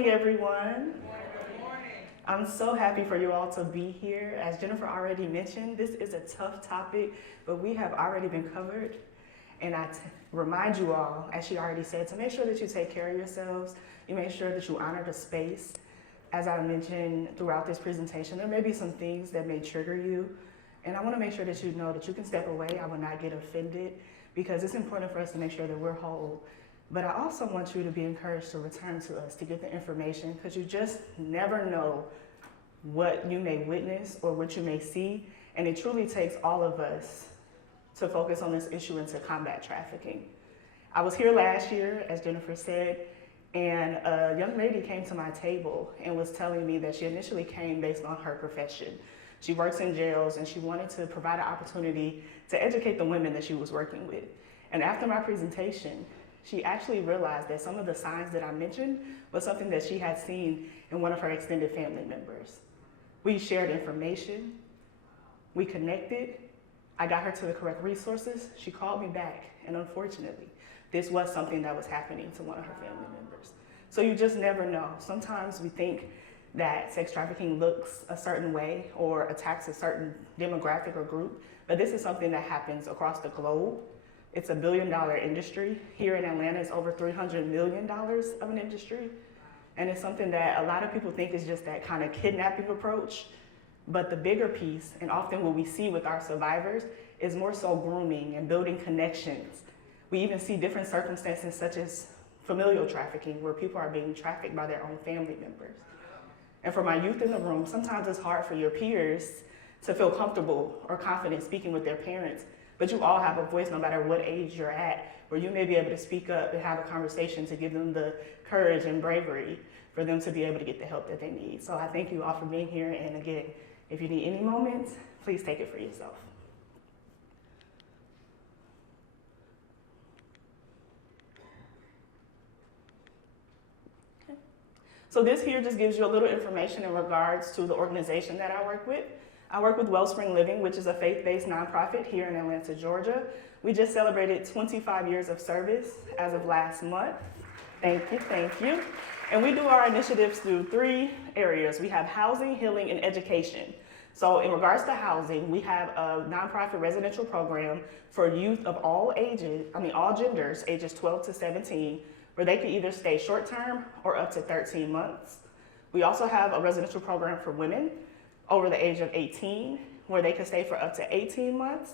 morning, everyone. Good morning. I'm so happy for you all to be here. As Jennifer already mentioned, this is a tough topic, but we have already been covered. And I remind you all, as she already said, to make sure that you take care of yourselves. You make sure that you honor the space. As I mentioned throughout this presentation, there may be some things that may trigger you. And I want to make sure that you know that you can step away. I will not get offended because it's important for us to make sure that we're whole. But I also want you to be encouraged to return to us to get the information, because you just never know what you may witness or what you may see. And it truly takes all of us to focus on this issue and to combat trafficking. I was here last year, as Jennifer said, and a young lady came to my table and was telling me that she initially came based on her profession. She works in jails and she wanted to provide an opportunity to educate the women that she was working with. And after my presentation, she actually realized that some of the signs that I mentioned was something that she had seen in one of her extended family members. We shared information, we connected, I got her to the correct resources, she called me back, and unfortunately, this was something that was happening to one of her family members. So you just never know. Sometimes we think that sex trafficking looks a certain way or attacks a certain demographic or group, but this is something that happens across the globe. It's a $1 billion industry. Here in Atlanta, it's over $300 million of an industry. And it's something that a lot of people think is just that kind of kidnapping approach. But the bigger piece, and often what we see with our survivors, is more so grooming and building connections. We even see different circumstances such as familial trafficking, where people are being trafficked by their own family members. And for my youth in the room, sometimes it's hard for your peers to feel comfortable or confident speaking with their parents. But you all have a voice no matter what age you're at, where you may be able to speak up and have a conversation to give them the courage and bravery for them to be able to get the help that they need. So I thank you all for being here. And again, if you need any moments, please take it for yourself. Okay. So this here just gives you a little information in regards to the organization that I work with. I work with Wellspring Living, which is a faith-based nonprofit here in Atlanta, Georgia. We just celebrated 25 years of service as of last month. Thank you, thank you. And we do our initiatives through 3 areas. We have housing, healing, and education. So in regards to housing, we have a nonprofit residential program for youth of all ages, all genders, ages 12 to 17, where they can either stay short-term or up to 13 months. We also have a residential program for women over the age of 18, where they can stay for up to 18 months.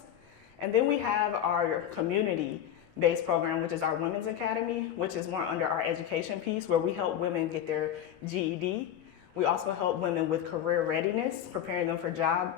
And then we have our community-based program, which is our Women's Academy, which is more under our education piece, where we help women get their GED. We also help women with career readiness, preparing them for job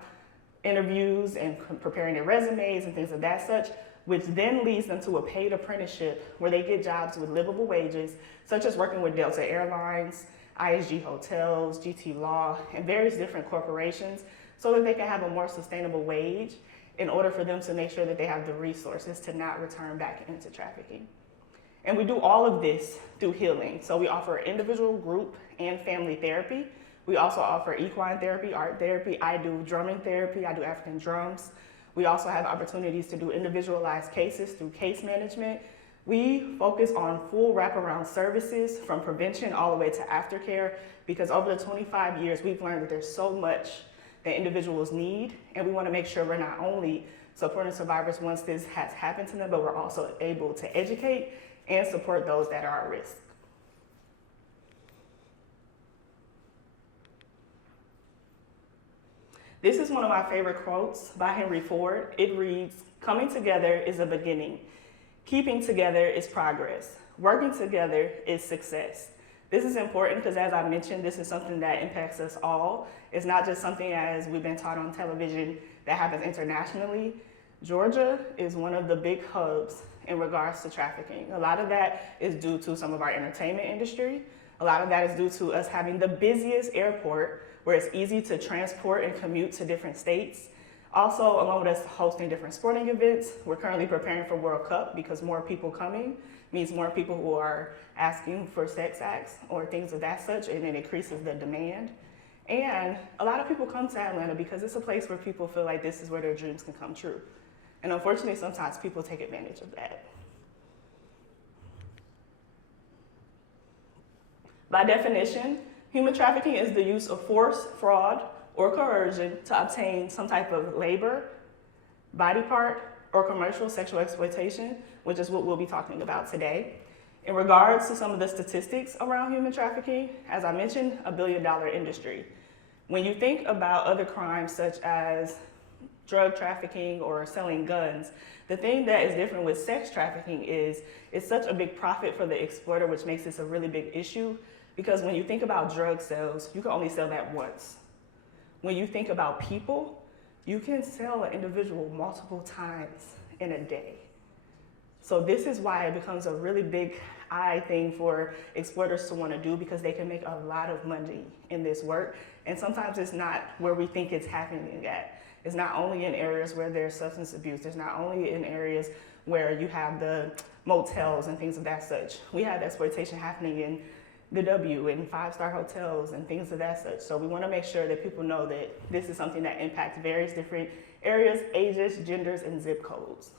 interviews and preparing their resumes and things of that such, which then leads them to a paid apprenticeship where they get jobs with livable wages, such as working with Delta Airlines, ISG Hotels, GT Law, and various different corporations, so that they can have a more sustainable wage in order for them to make sure that they have the resources to not return back into trafficking. And we do all of this through healing. So we offer individual, group, and family therapy. We also offer equine therapy, art therapy. I do drumming therapy. I do African drums. We also have opportunities to do individualized cases through case management. We focus on full wraparound services from prevention all the way to aftercare, because over the 25 years, we've learned that there's so much that individuals need, and we want to make sure we're not only supporting survivors once this has happened to them, but we're also able to educate and support those that are at risk. This is one of my favorite quotes by Henry Ford. It reads, "Coming together is a beginning. Keeping together is progress. Working together is success." This is important because, as I mentioned, this is something that impacts us all. It's not just something, as we've been taught on television, that happens internationally. Georgia is one of the big hubs in regards to trafficking. A lot of that is due to some of our entertainment industry. A lot of that is due to us having the busiest airport, where it's easy to transport and commute to different states. Also, along with us hosting different sporting events, we're currently preparing for World Cup, because more people coming means more people who are asking for sex acts or things of that such, and it increases the demand. And a lot of people come to Atlanta because it's a place where people feel like this is where their dreams can come true. And unfortunately, sometimes people take advantage of that. By definition, human trafficking is the use of force, fraud, or coercion to obtain some type of labor, body part, or commercial sexual exploitation, which is what we'll be talking about today. In regards to some of the statistics around human trafficking, as I mentioned, $1 billion industry. When you think about other crimes such as drug trafficking or selling guns, the thing that is different with sex trafficking is it's such a big profit for the exploiter, which makes this a really big issue. Because when you think about drug sales, you can only sell that once. When you think about people, you can sell an individual multiple times in a day. So this is why it becomes a really big eye thing for exploiters to want to do, because they can make a lot of money in this work. And sometimes it's not where we think it's happening at. It's not only in areas where there's substance abuse. There's not only in areas where you have the motels and things of that such. We have exploitation happening in the W and five-star hotels and things of that such. So we want to make sure that people know that this is something that impacts various different areas, ages, genders, and zip codes.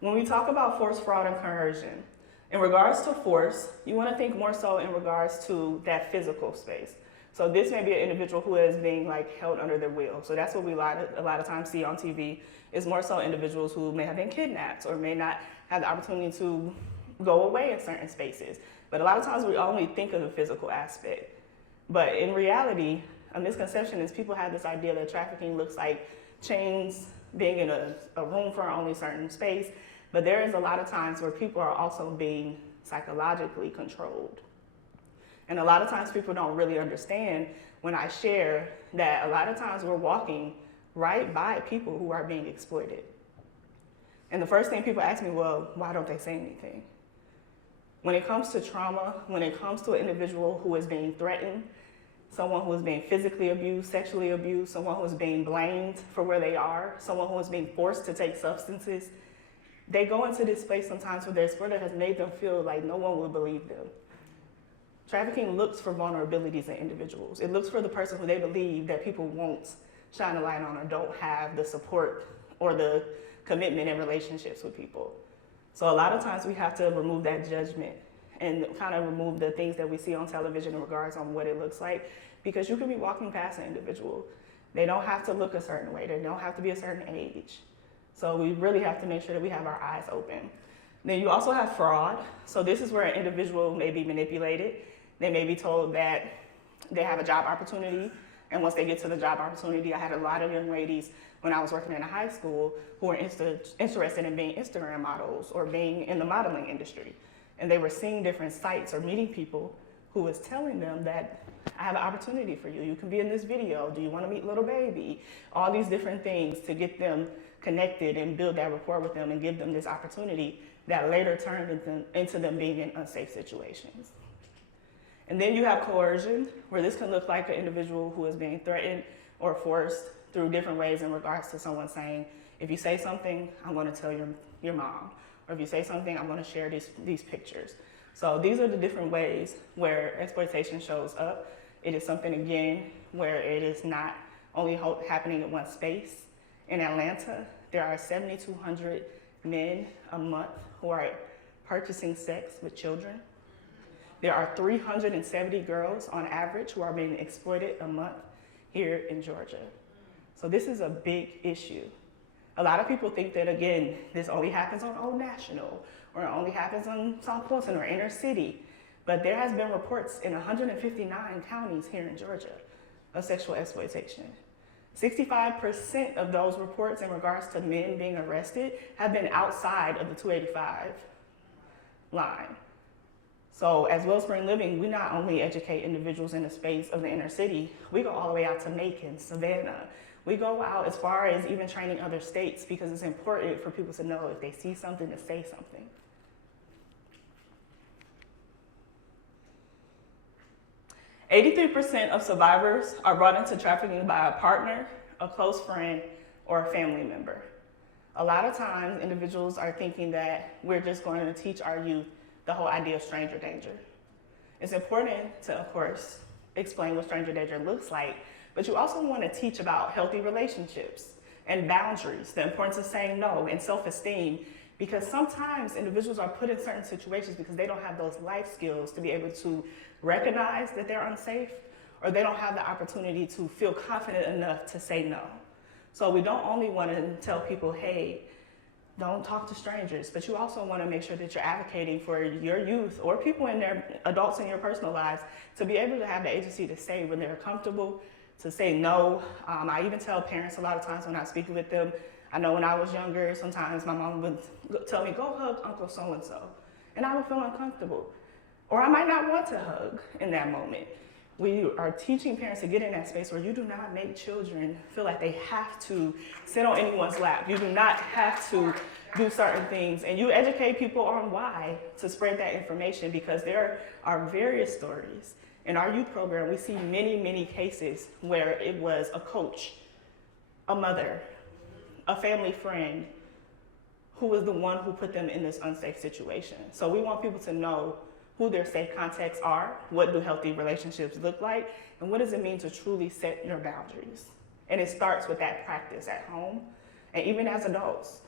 When we talk about force, fraud, and coercion, in regards to force, you want to think more so in regards to that physical space. So this may be an individual who is being like held under their will. So that's what we a lot of times see on TV, is more so individuals who may have been kidnapped or may not have the opportunity to go away in certain spaces. But a lot of times we only think of the physical aspect. But in reality, a misconception is people have this idea that trafficking looks like chains, being in a room for only a certain space. But there is a lot of times where people are also being psychologically controlled. And a lot of times people don't really understand when I share that a lot of times we're walking right by people who are being exploited. And the first thing people ask me, well, why don't they say anything? When it comes to trauma, when it comes to an individual who is being threatened, someone who is being physically abused, sexually abused, someone who is being blamed for where they are, someone who is being forced to take substances, they go into this place sometimes where their exploiter has made them feel like no one will believe them. Trafficking looks for vulnerabilities in individuals. It looks for the person who they believe that people won't shine a light on or don't have the support or the commitment in relationships with people. So a lot of times we have to remove that judgment and kind of remove the things that we see on television in regards on what it looks like, because you could be walking past an individual. They don't have to look a certain way. They don't have to be a certain age. So we really have to make sure that we have our eyes open. Then you also have fraud. So this is where an individual may be manipulated. They may be told that they have a job opportunity, and once they get to the job opportunity, I had a lot of young ladies when I was working in a high school who were interested in being Instagram models or being in the modeling industry. And they were seeing different sites or meeting people who was telling them that I have an opportunity for you. You can be in this video. Do you want to meet little baby? All these different things to get them connected and build that rapport with them and give them this opportunity that later turned into them being in unsafe situations. And then you have coercion, where this can look like an individual who is being threatened or forced through different ways in regards to someone saying, if you say something, I'm going to tell your mom. Or if you say something, I'm going to share these pictures. So these are the different ways where exploitation shows up. It is something, again, where it is not only happening in one space. In Atlanta, there are 7,200 men a month who are purchasing sex with children. There are 370 girls on average who are being exploited a month here in Georgia. So this is a big issue. A lot of people think that, again, this only happens on Old National, or it only happens on South Fulton or inner city. But there has been reports in 159 counties here in Georgia of sexual exploitation. 65% of those reports in regards to men being arrested have been outside of the 285 line. So as Wellspring Living, we not only educate individuals in the space of the inner city, we go all the way out to Macon, Savannah. We go out as far as even training other states, because it's important for people to know if they see something to say something. "83% of survivors are brought into trafficking by a partner, a close friend, or a family member. A lot of times individuals are thinking that we're just going to teach our youth the whole idea of stranger danger. It's important to, of course, explain what stranger danger looks like, but you also want to teach about healthy relationships and boundaries, the importance of saying no, and self-esteem, Because sometimes individuals are put in certain situations because they don't have those life skills to be able to recognize that they're unsafe, or they don't have the opportunity to feel confident enough to say no. So we don't only want to tell people, hey, don't talk to strangers, but you also want to make sure that you're advocating for your youth or people in their adults in your personal lives to be able to have the agency to say when they're comfortable, to say no. I even tell parents a lot of times when I speak with them, I know when I was younger, sometimes my mom would tell me, go hug Uncle so-and-so, and I would feel uncomfortable. Or I might not want to hug in that moment. We are teaching parents to get in that space where you do not make children feel like they have to sit on anyone's lap. You do not have to do certain things. And you educate people on why to spread that information, because there are various stories. In our youth program, we see many, many cases where it was a coach, a mother, a family friend who was the one who put them in this unsafe situation. So we want people to know who their safe contacts are, what do healthy relationships look like, and what does it mean to truly set your boundaries. And it starts with that practice at home, and even as adults.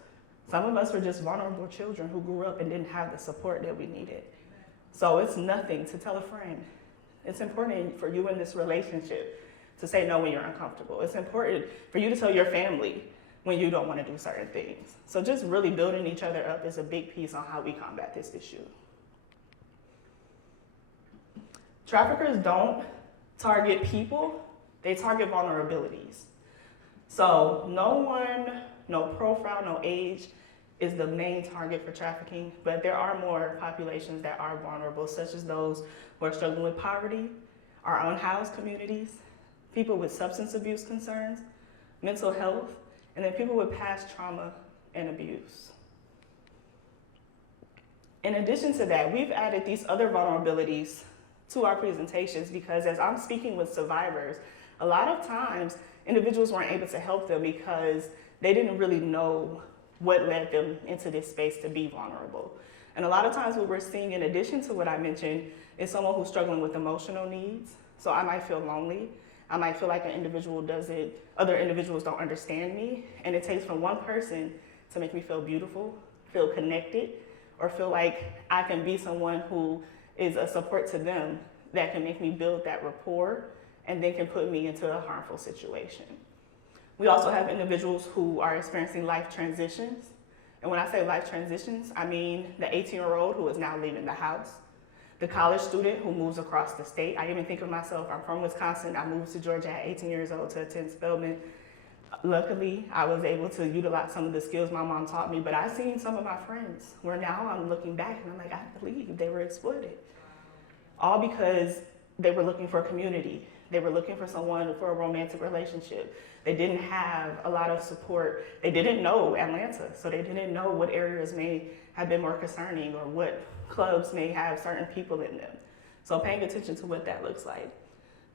Some of us were just vulnerable children who grew up and didn't have the support that we needed. So it's nothing to tell a friend. It's important for you in this relationship to say no when you're uncomfortable. It's important for you to tell your family when you don't want to do certain things. So just really building each other up is a big piece on how we combat this issue. Traffickers don't target people, they target vulnerabilities. So no one, no profile, no age is the main target for trafficking, but there are more populations that are vulnerable, such as those who are struggling with poverty, our unhoused communities, people with substance abuse concerns, mental health, and then people with past trauma and abuse. In addition to that, we've added these other vulnerabilities to our presentations because as I'm speaking with survivors, a lot of times individuals weren't able to help them because they didn't really know what led them into this space to be vulnerable. And a lot of times what we're seeing in addition to what I mentioned is someone who's struggling with emotional needs. So I might feel lonely. I might feel like other individuals don't understand me. And it takes from one person to make me feel beautiful, feel connected, or feel like I can be someone who is a support to them that can make me build that rapport and then can put me into a harmful situation. We also have individuals who are experiencing life transitions. And when I say life transitions, I mean the 18-year-old who is now leaving the house, the college student who moves across the state. I even think of myself, I'm from Wisconsin, I moved to Georgia at 18 years old to attend Spelman. Luckily, I was able to utilize some of the skills my mom taught me, but I've seen some of my friends where now I'm looking back and I'm like, I believe they were exploited. All because they were looking for a community. They were looking for someone for a romantic relationship. They didn't have a lot of support. They didn't know Atlanta, so they didn't know what areas may have been more concerning or what clubs may have certain people in them. So paying attention to what that looks like.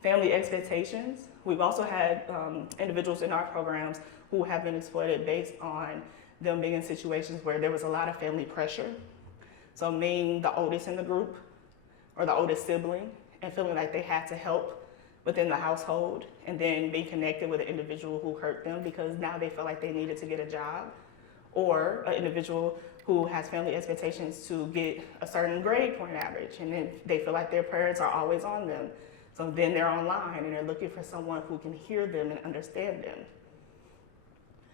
Family expectations. We've also had individuals in our programs who have been exploited based on them being in situations where there was a lot of family pressure. So being the oldest in the group or the oldest sibling and feeling like they had to help within the household, and then being connected with an individual who hurt them because now they feel like they needed to get a job, or an individual who has family expectations to get a certain grade point average, and then they feel like their parents are always on them. So then they're online and they're looking for someone who can hear them and understand them.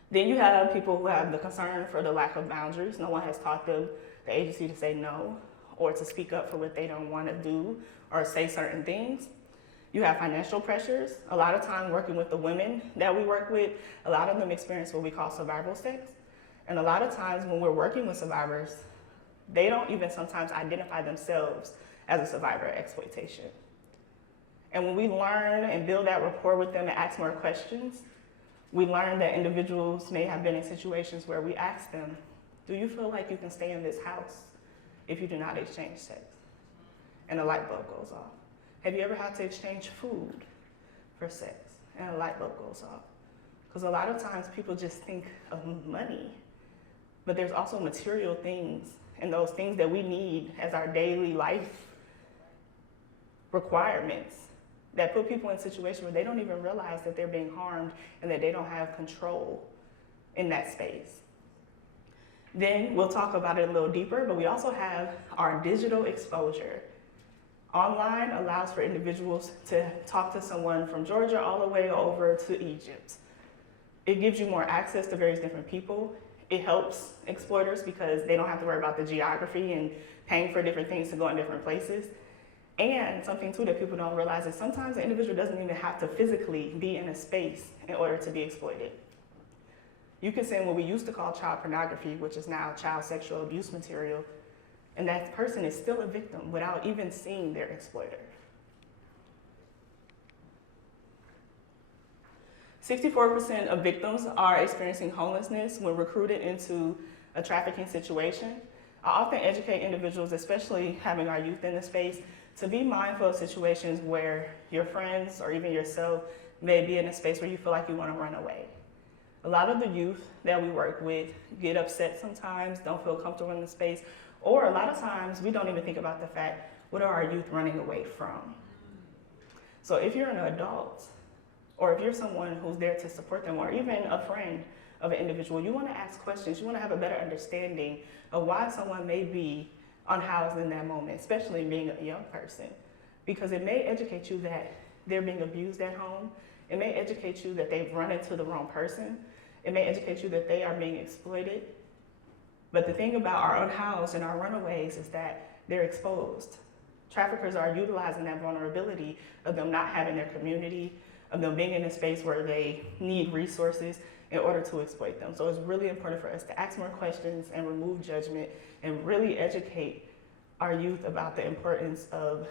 Then you have people who have the concern for the lack of boundaries. No one has taught them, the agency, to say no or to speak up for what they don't want to do or say certain things. You have financial pressures. A lot of time working with the women that we work with, a lot of them experience what we call survival sex. And a lot of times when we're working with survivors, they don't even sometimes identify themselves as a survivor of exploitation. And when we learn and build that rapport with them and ask more questions, we learn that individuals may have been in situations where we ask them, do you feel like you can stay in this house if you do not exchange sex? And a light bulb goes off. Have you ever had to exchange food for sex? And a light bulb goes off. Because a lot of times people just think of money, but there's also material things and those things that we need as our daily life requirements that put people in situations where they don't even realize that they're being harmed and that they don't have control in that space. Then we'll talk about it a little deeper, but we also have our digital exposure. Online allows for individuals to talk to someone from Georgia all the way over to Egypt. It gives you more access to various different people. It helps exploiters because they don't have to worry about the geography and paying for different things to go in different places. And something too that people don't realize is sometimes an individual doesn't even have to physically be in a space in order to be exploited. You can send what we used to call child pornography, which is now child sexual abuse material, and that person is still a victim without even seeing their exploiter. 64% of victims are experiencing homelessness when recruited into a trafficking situation. I often educate individuals, especially having our youth in the space, to be mindful of situations where your friends or even yourself may be in a space where you feel like you want to run away. A lot of the youth that we work with get upset sometimes, don't feel comfortable in the space, or a lot of times we don't even think about the fact, what are our youth running away from? So if you're an adult, or if you're someone who's there to support them, or even a friend of an individual, you want to ask questions, you want to have a better understanding of why someone may be unhoused in that moment, especially being a young person, because it may educate you that they're being abused at home. It may educate you that they've run into the wrong person. It may educate you that they are being exploited. But the thing about our unhoused and our runaways is that they're exposed. Traffickers are utilizing that vulnerability of them not having their community, of them being in a space where they need resources in order to exploit them. So it's really important for us to ask more questions and remove judgment and really educate our youth about the importance of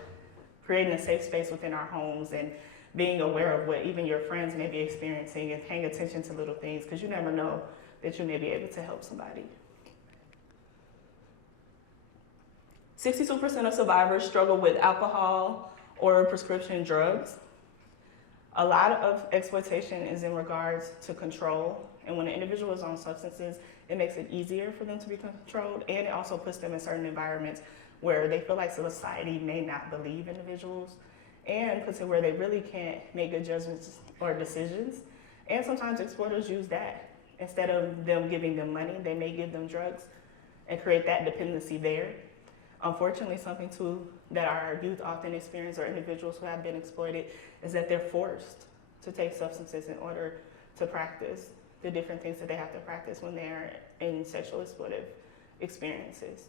creating a safe space within our homes and being aware of what even your friends may be experiencing and paying attention to little things, because you never know that you may be able to help somebody. 62% of survivors struggle with alcohol or prescription drugs. A lot of exploitation is in regards to control, and when an individual is on substances, it makes it easier for them to be controlled, and it also puts them in certain environments where they feel like society may not believe individuals, and puts it where they really can't make good judgments or decisions. And sometimes exploiters use that. Instead of them giving them money, they may give them drugs and create that dependency there. Unfortunately, something too that our youth often experience, or individuals who have been exploited, is that they're forced to take substances in order to practice the different things that they have to practice when they're in sexual exploitive experiences.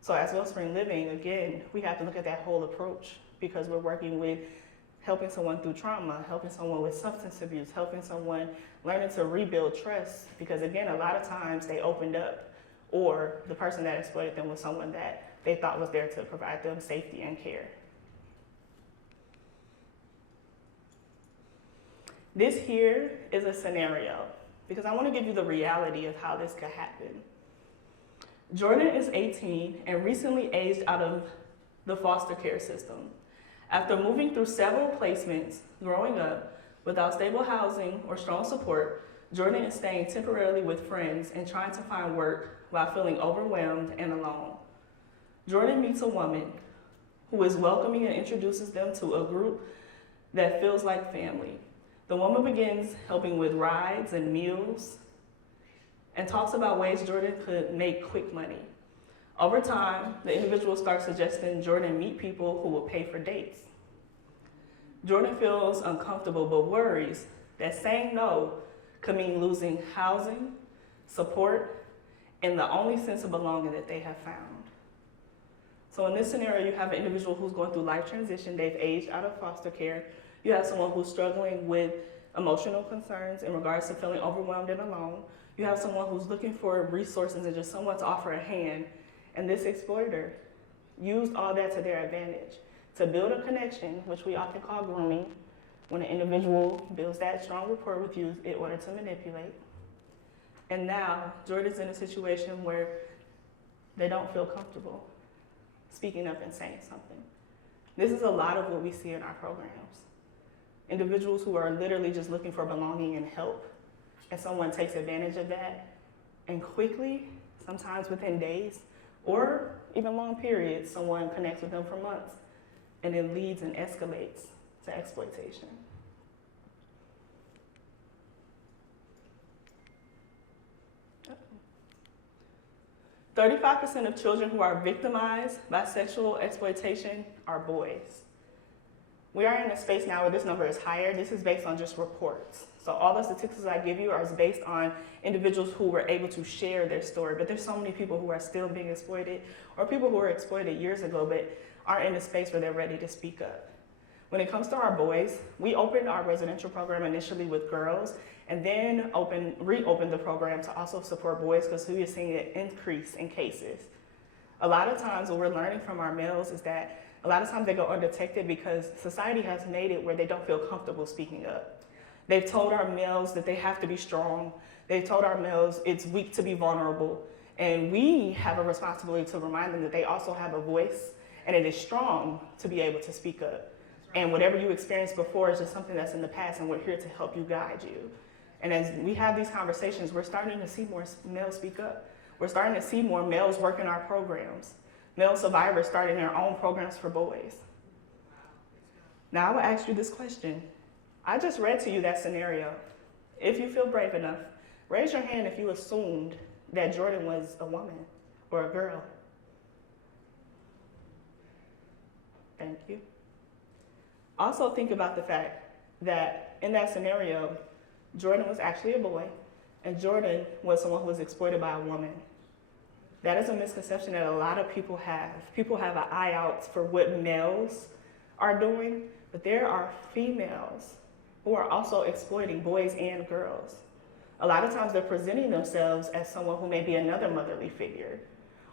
So as Wellspring Living, again, we have to look at that whole approach, because we're working with helping someone through trauma, helping someone with substance abuse, helping someone learning to rebuild trust, because again, a lot of times they opened up, or the person that exploited them was someone that they thought was there to provide them safety and care. This here is a scenario, because I want to give you the reality of how this could happen. Jordan is 18 and recently aged out of the foster care system. After moving through several placements growing up without stable housing or strong support, Jordan is staying temporarily with friends and trying to find work while feeling overwhelmed and alone. Jordan meets a woman who is welcoming and introduces them to a group that feels like family. The woman begins helping with rides and meals and talks about ways Jordan could make quick money. Over time, the individual starts suggesting Jordan meet people who will pay for dates. Jordan feels uncomfortable but worries that saying no could mean losing housing, support, and the only sense of belonging that they have found. So in this scenario, you have an individual who's going through life transition. They've aged out of foster care. You have someone who's struggling with emotional concerns in regards to feeling overwhelmed and alone. You have someone who's looking for resources and just someone to offer a hand. And this exploiter used all that to their advantage to build a connection, which we often call grooming, when an individual builds that strong rapport with you in order to manipulate. And now Jordan's in a situation where they don't feel comfortable speaking up and saying something. This is a lot of what we see in our programs. Individuals who are literally just looking for belonging and help, and someone takes advantage of that, and quickly, sometimes within days, or even long periods, someone connects with them for months, and it leads and escalates to exploitation. 35% of children who are victimized by sexual exploitation are boys. We are in a space now where this number is higher. This is based on just reports. So all the statistics I give you are based on individuals who were able to share their story. But there's so many people who are still being exploited, or people who were exploited years ago but aren't in a space where they're ready to speak up. When it comes to our boys, we opened our residential program initially with girls, and then reopened the program to also support boys because we are seeing an increase in cases. A lot of times what we're learning from our males is that a lot of times they go undetected because society has made it where they don't feel comfortable speaking up. They've told our males that they have to be strong. They've told our males it's weak to be vulnerable. And we have a responsibility to remind them that they also have a voice and it is strong to be able to speak up. And whatever you experienced before is just something that's in the past, and we're here to help you, guide you. And as we have these conversations, we're starting to see more males speak up. We're starting to see more males work in our programs. Male survivors starting their own programs for boys. Now I will ask you this question. I just read to you that scenario. If you feel brave enough, raise your hand if you assumed that Jordan was a woman or a girl. Thank you. Also think about the fact that in that scenario, Jordan was actually a boy, and Jordan was someone who was exploited by a woman. That is a misconception that a lot of people have. People have an eye out for what males are doing, but there are females who are also exploiting boys and girls. A lot of times they're presenting themselves as someone who may be another motherly figure,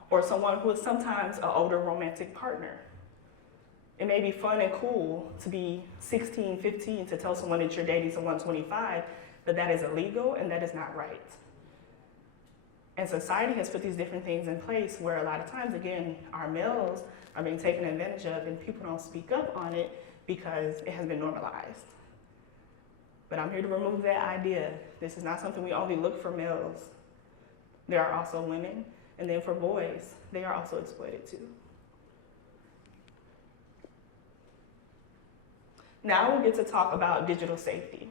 or someone who is sometimes an older romantic partner. It may be fun and cool to be 16, 15 to tell someone that you're dating someone 25, but that is illegal and that is not right. And society has put these different things in place where a lot of times, again, our males are being taken advantage of and people don't speak up on it because it has been normalized. But I'm here to remove that idea. This is not something we only look for males. There are also women, and then for boys, they are also exploited too. Now we'll get to talk about digital safety.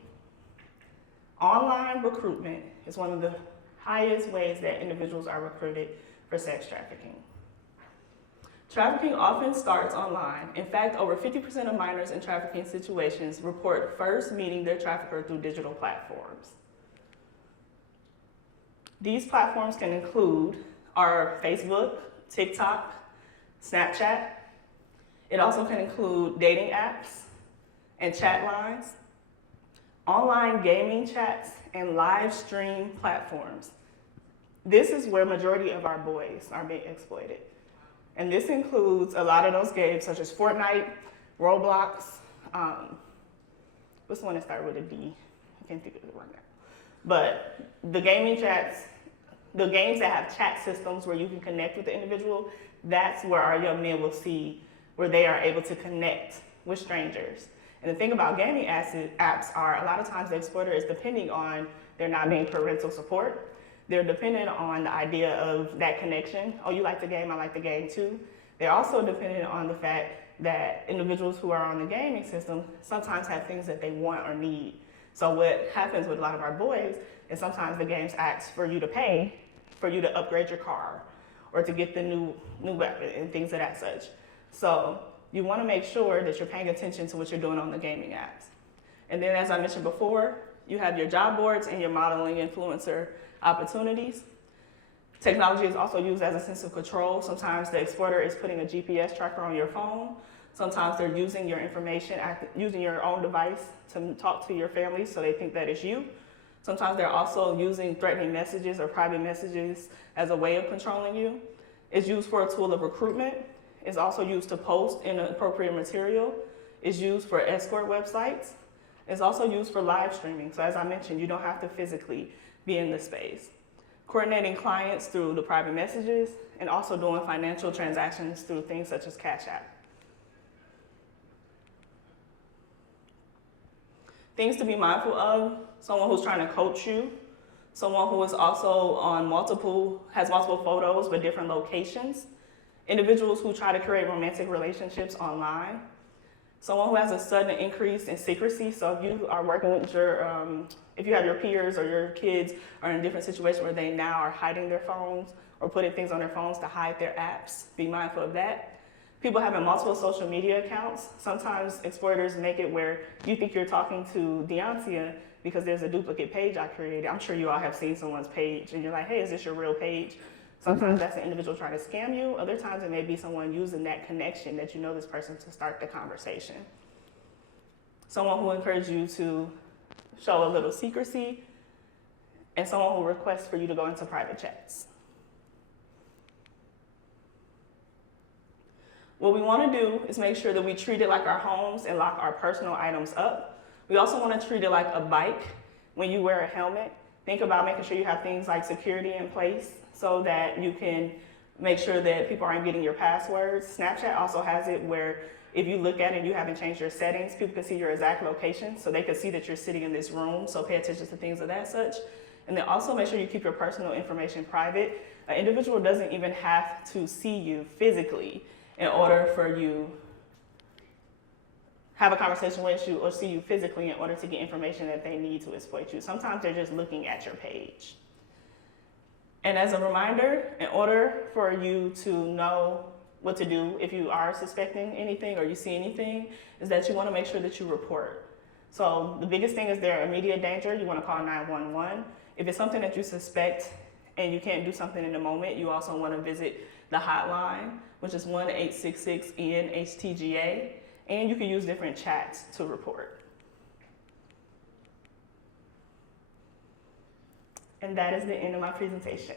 Online recruitment is one of the highest ways that individuals are recruited for sex trafficking. Trafficking often starts online. In fact, over 50% of minors in trafficking situations report first meeting their trafficker through digital platforms. These platforms can include our Facebook, TikTok, Snapchat. It also can include dating apps and chat lines, online gaming chats, and live stream platforms. This is where majority of our boys are being exploited. And this includes a lot of those games such as Fortnite, Roblox, what's the one that started with a D? I can't think of it right now. But the gaming chats, the games that have chat systems where you can connect with the individual, that's where our young men will see where they are able to connect with strangers. And the thing about gaming apps are a lot of times the exploiter is depending on there not being parental support. They're dependent on the idea of that connection. Oh, you like the game, I like the game too. They're also dependent on the fact that individuals who are on the gaming system sometimes have things that they want or need. So what happens with a lot of our boys is sometimes the games ask for you to pay for you to upgrade your car or to get the new weapon and things of that such. So you want to make sure that you're paying attention to what you're doing on the gaming apps. And then as I mentioned before, you have your job boards and your modeling influencer opportunities. Technology is also used as a sense of control. Sometimes the exploiter is putting a GPS tracker on your phone. Sometimes they're using your information, using your own device to talk to your family so they think that it's you. Sometimes they're also using threatening messages or private messages as a way of controlling you. It's used for a tool of recruitment. It's also used to post inappropriate material. It's used for escort websites. It's also used for live streaming. So as I mentioned, you don't have to physically be in the space. Coordinating clients through the private messages and also doing financial transactions through things such as Cash App. Things to be mindful of: someone who's trying to coach you, someone who is also has multiple photos but different locations, individuals who try to create romantic relationships online, someone who has a sudden increase in secrecy. So if you are working with if you have your peers or your kids are in a different situation where they now are hiding their phones or putting things on their phones to hide their apps. Be mindful of that. People having multiple social media accounts. Sometimes exploiters make it where you think you're talking to Dionysia because there's a duplicate page I created. I'm sure you all have seen someone's page and you're like, hey, is this your real page? Sometimes that's an individual trying to scam you. Other times it may be someone using that connection that you know this person to start the conversation. Someone who encourages you to show a little secrecy, and someone who requests for you to go into private chats. What we want to do is make sure that we treat it like our homes and lock our personal items up. We also want to treat it like a bike. When you wear a helmet, think about making sure you have things like security in place so that you can make sure that people aren't getting your passwords. Snapchat also has it where if you look at it and you haven't changed your settings, people can see your exact location, so they can see that you're sitting in this room, so pay attention to things of that such. And then also make sure you keep your personal information private. An individual doesn't even have to see you physically in order for you have a conversation with you or see you physically in order to get information that they need to exploit you. Sometimes they're just looking at your page. And as a reminder, in order for you to know what to do if you are suspecting anything or you see anything, is that you want to make sure that you report. So the biggest thing is there immediate danger, you want to call 911. If it's something that you suspect and you can't do something in the moment, you also want to visit the hotline, which is 1-866-EN-HTGA, and you can use different chats to report. And that is the end of my presentation.